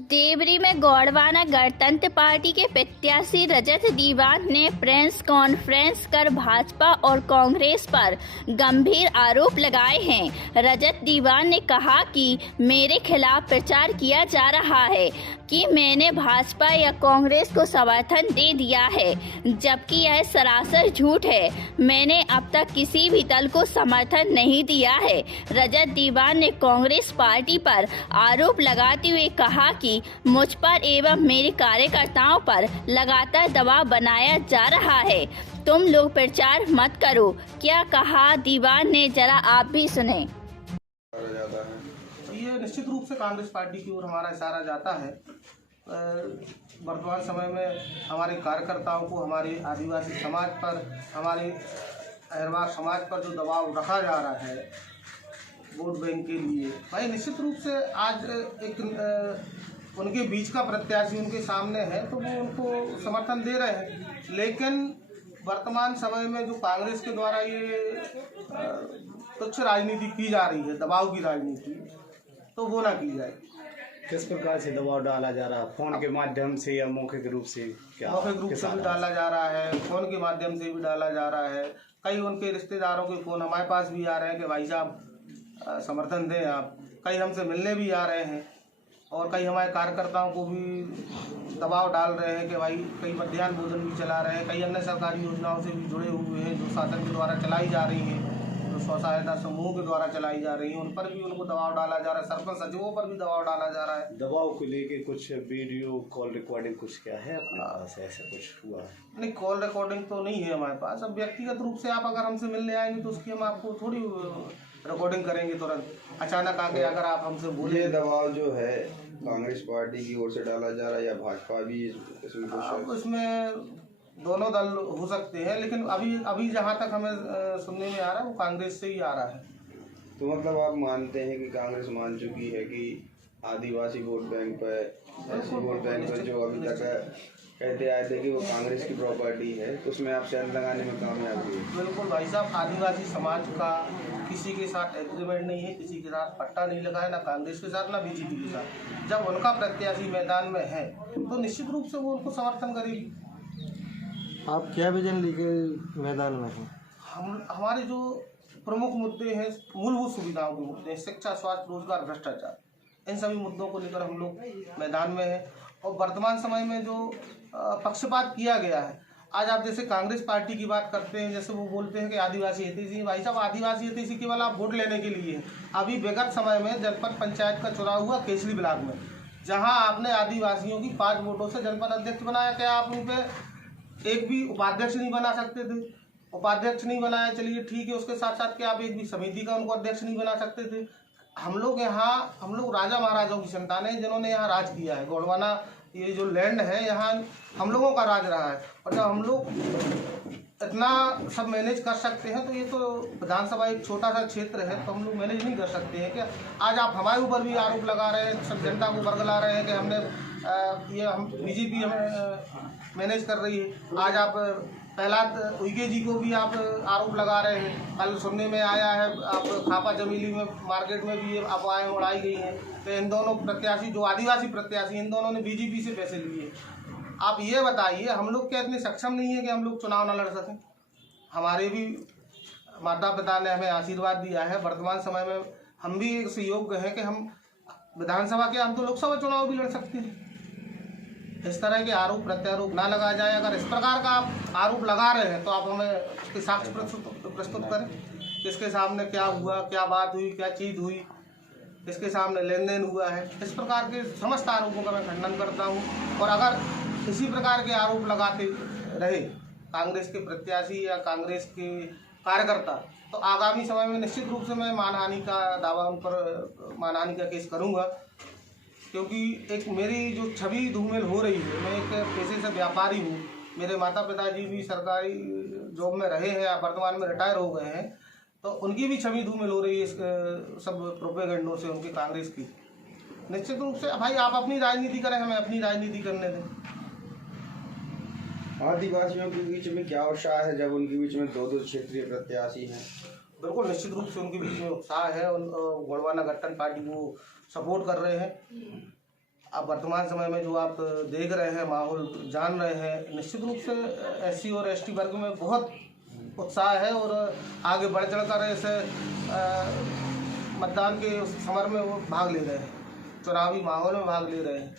देवरी में गोंडवाना गणतंत्र पार्टी के प्रत्याशी रजत दीवान ने प्रेस कॉन्फ्रेंस कर भाजपा और कांग्रेस पर गंभीर आरोप लगाए हैं। रजत दीवान ने कहा कि मेरे खिलाफ प्रचार किया जा रहा है कि मैंने भाजपा या कांग्रेस को समर्थन दे दिया है, जबकि यह सरासर झूठ है। मैंने अब तक किसी भी दल को समर्थन नहीं दिया है। रजत दीवान ने कांग्रेस पार्टी पर आरोप लगाते हुए कहा कि मुझ पर एवं मेरे कार्यकर्ताओं पर लगातार दबाव बनाया जा रहा है। तुम लोग प्रचार मत करो। क्या कहा दीवान ने, जरा आप भी सुने। ये निश्चित रूप से कांग्रेस पार्टी की ओर हमारा इशारा जाता है। वर्तमान समय में हमारे कार्यकर्ताओं को हमारे आदिवासी समाज पर, हमारे अहिरवार समाज पर जो दबाव रखा जा रहा है वोट बैंक के लिए, भाई निश्चित रूप से आज एक उनके बीच का प्रत्याशी उनके सामने है तो वो उनको समर्थन दे रहे हैं। लेकिन वर्तमान समय में जो कांग्रेस के द्वारा ये तुच्छ राजनीति की जा रही है, दबाव की राजनीति, तो वो ना की जाए। किस प्रकार से दबाव डाला जा रहा है? फोन के माध्यम से या मौखिक रूप से? क्या मौखिक रूप से भी डाला जा रहा है, फोन के माध्यम से भी डाला जा रहा है। कई उनके रिश्तेदारों के फोन हमारे पास भी आ रहे हैं कि भाई साहब समर्थन दें आप। कई हमसे मिलने भी आ रहे हैं और कई हमारे कार्यकर्ताओं को भी दबाव डाल रहे हैं कि भाई कई मध्याह्न भोजन भी चला रहे हैं। कई अन्य सरकारी योजनाओं से भी जुड़े हुए हैं जो शासन के द्वारा चलाई जा रही हैं, जो स्व सहायता समूह के द्वारा चलाई जा रही हैं, उन पर भी उनको दबाव डाला जा रहा है। सरपंच सचिवों पर भी दबाव डाला जा रहा है। दबाव को लेके कुछ वीडियो कॉल रिकॉर्डिंग कुछ क्या है अपने पास? ऐसा कुछ हुआ है? नहीं, कॉल रिकॉर्डिंग तो नहीं है हमारे पास। अब व्यक्तिगत रूप से आप अगर हमसे मिलने आएंगे तो उसकी हम आपको थोड़ी रिकॉर्डिंग करेंगे तुरंत। अचानक आके अगर आप हमसे बोले, ये दबाव जो है कांग्रेस पार्टी की ओर से डाला जा रहा है या भाजपा भी इसमें कुछ? उसमें दोनों दल हो सकते हैं, लेकिन अभी जहां तक हमें सुनने में आ रहा है वो कांग्रेस से ही आ रहा है। तो मतलब आप मानते हैं कि कांग्रेस मान चुकी है कि आदिवासी वोट बैंक पर, ऐसी वोट बैंक पर जो अभी तक कहते आए थे कि वो कांग्रेस की प्रॉपर्टी है, तो उसमें आप शर्त लगाने में कामयाब हुए? बिल्कुल भाई साहब, आदिवासी समाज का किसी के साथ एग्रीमेंट नहीं है, किसी के साथ पट्टा नहीं लगा है, ना कांग्रेस के साथ ना बीजेपी के साथ। जब उनका प्रत्याशी मैदान में है तो निश्चित रूप से वो उनको समर्थन करेगी। आप क्या विजन लेके मैदान में हैं? हमारे जो प्रमुख मुद्दे हैं, मूलभूत सुविधाओं के मुद्दे, शिक्षा, स्वास्थ्य, रोजगार, भ्रष्टाचार, इन सभी मुद्दों को लेकर हम लोग मैदान में हैं। और वर्तमान समय में जो पक्षपात किया गया है, आज आप जैसे कांग्रेस पार्टी की बात करते हैं, जैसे वो बोलते हैं कि आदिवासी हितैषी। भाई साहब, आदिवासी हितैषी केवल आप वोट लेने के लिए है। अभी विगत समय में जनपद पंचायत का चुनाव हुआ केसरी ब्लॉक में, जहां आपने आदिवासियों की 5 वोटों से जनपद अध्यक्ष बनाया। क्या आप उन पे एक भी उपाध्यक्ष नहीं बना सकते थे? उपाध्यक्ष नहीं बनाया, चलिए ठीक है, उसके साथ साथ क्या आप एक भी समिति का उनको अध्यक्ष नहीं बना सकते थे? हम लोग राजा महाराजाओं की संतान हैं जिन्होंने यहाँ राज किया है। गोंडवाना ये जो लैंड है, यहाँ हम लोगों का राज रहा है। और जब हम लोग इतना सब मैनेज कर सकते हैं तो ये तो विधानसभा एक छोटा सा क्षेत्र है, तो हम लोग मैनेज नहीं कर सकते हैं क्या? आज आप हमारे ऊपर भी आरोप लगा रहे हैं, सब जनता को बरगला रहे हैं कि हमने हम बीजेपी हमें मैनेज कर रही है। आज आप प्रहलाद उइके जी को भी आप आरोप लगा रहे हैं। कल सुनने में आया है आप खापा जमीली में मार्केट में भी अफवाहें उड़ाई गई हैं कि इन दोनों प्रत्याशी, जो आदिवासी प्रत्याशी, इन दोनों ने बीजेपी से पैसे लिए। आप ये बताइए, हम लोग क्या इतने सक्षम नहीं है कि हम लोग चुनाव न लड़ सकें? हमारे भी माता पिता ने हमें आशीर्वाद दिया है। वर्तमान समय में हम भी इस योग्य हैं कि हम विधानसभा के, हम तो लोकसभा चुनाव भी लड़ सकते हैं। इस तरह के आरोप प्रत्यारोप ना लगाया जाए। अगर इस प्रकार का आप आरोप लगा रहे हैं तो आप हमें उसके साक्ष्य प्रस्तुत करें। किसके सामने क्या हुआ, क्या बात हुई, क्या चीज़ हुई, किसके सामने लेन देन हुआ है। इस प्रकार के समस्त आरोपों का मैं खंडन करता हूँ। और अगर इसी प्रकार के आरोप लगाते रहे कांग्रेस के प्रत्याशी या कांग्रेस के कार्यकर्ता, तो आगामी समय में निश्चित रूप से मैं मानहानि का दावा, उन पर मानहानि का केस करूँगा। क्योंकि एक मेरी जो छवि धूमिल हो रही है, मैं एक पेशे से व्यापारी हूँ। मेरे माता पिताजी भी सरकारी जॉब में रहे हैं या वर्तमान में रिटायर हो गए हैं, तो उनकी भी छवि धूमिल हो रही है सब प्रोपेगेंडों से उनके कांग्रेस की। निश्चित रूप से भाई आप अपनी राजनीति करें, हमें अपनी राजनीति करने दें। आदिवासियों के बीच में क्या उत्साह है जब उनके बीच में 2-2 क्षेत्रीय प्रत्याशी हैं? बिल्कुल निश्चित रूप से उनके बीच में उत्साह है। गोंडवाना गठबंधन पार्टी को सपोर्ट कर रहे हैं। अब वर्तमान समय में जो आप देख रहे हैं, माहौल जान रहे हैं, निश्चित रूप से SC और ST वर्ग में बहुत उत्साह है और आगे बढ़ चढ़कर ऐसे मतदान के समर में वो भाग ले रहे हैं, चुनावी माहौल में भाग ले रहे हैं।